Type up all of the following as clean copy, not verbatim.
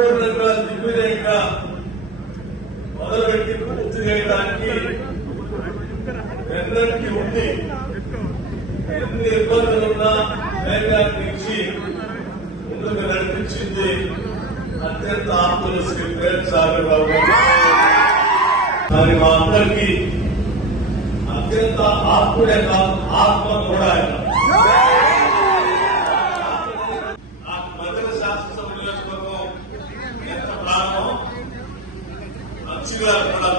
సంపూర్ణంగా దిగ్విజయంగా మొదలుపెట్టి పూర్తి చేయడానికి వెన్నట్టు ఉండి ఎన్ని ఇబ్బందులున్నా ధైర్యాన్ని ఇచ్చి ముందుకు నడిపించింది అత్యంత ఆత్మలు శ్రీ ప్రేమసాగర్ బాబు మరి మా అందరికీ అత్యంత ఆత్మీయ ఆత్మ కూడా ఆయన మధుర శాసనసభ నియోజకవర్గం ఎంత ప్రారంభం మంచిగా కూడా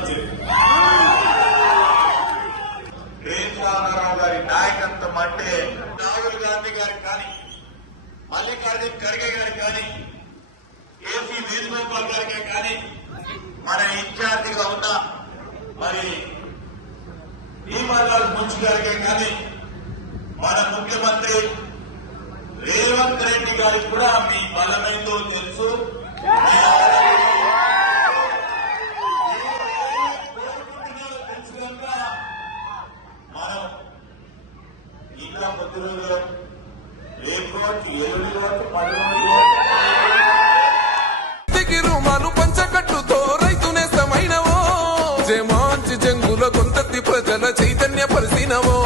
రామారావు గారి నాయకత్వం అంటే రాహుల్ గాంధీ గారికి కానీ మల్లికార్జున ఖర్గే గారికి కానీ కేసీ వేణుగోపాల్ గారికే కానీ మన ఇన్ఛార్జిగా ఉన్న మరి భీమరాజు మున్షి గారికే కానీ మన ముఖ్యమంత్రి రేవంత్ రెడ్డి గారికి కూడా మీ బలమైందో తెలుసు. తెలుసు కనుక మనం ఇంకా కొద్ది రోజులు రేపు ఎల్లుండి వరకు 10 రూమాలు పంచకట్టుతో రైతు నేస్తమైనవో జమాంచి జంగుల కొంతతి ప్రజల చైతన్య పరిసినవో